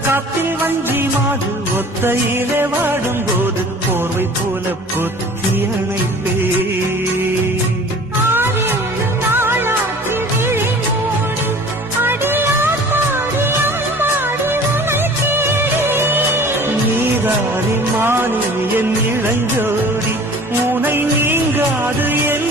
காத்தில் வஞ்சி மாடு ஒத்தையிலே வாடும் போது போர்வை போல பொத்தி அணைப்பே. நீதானி மானி என் இளஞ்சோடி உனை நீங்காது என்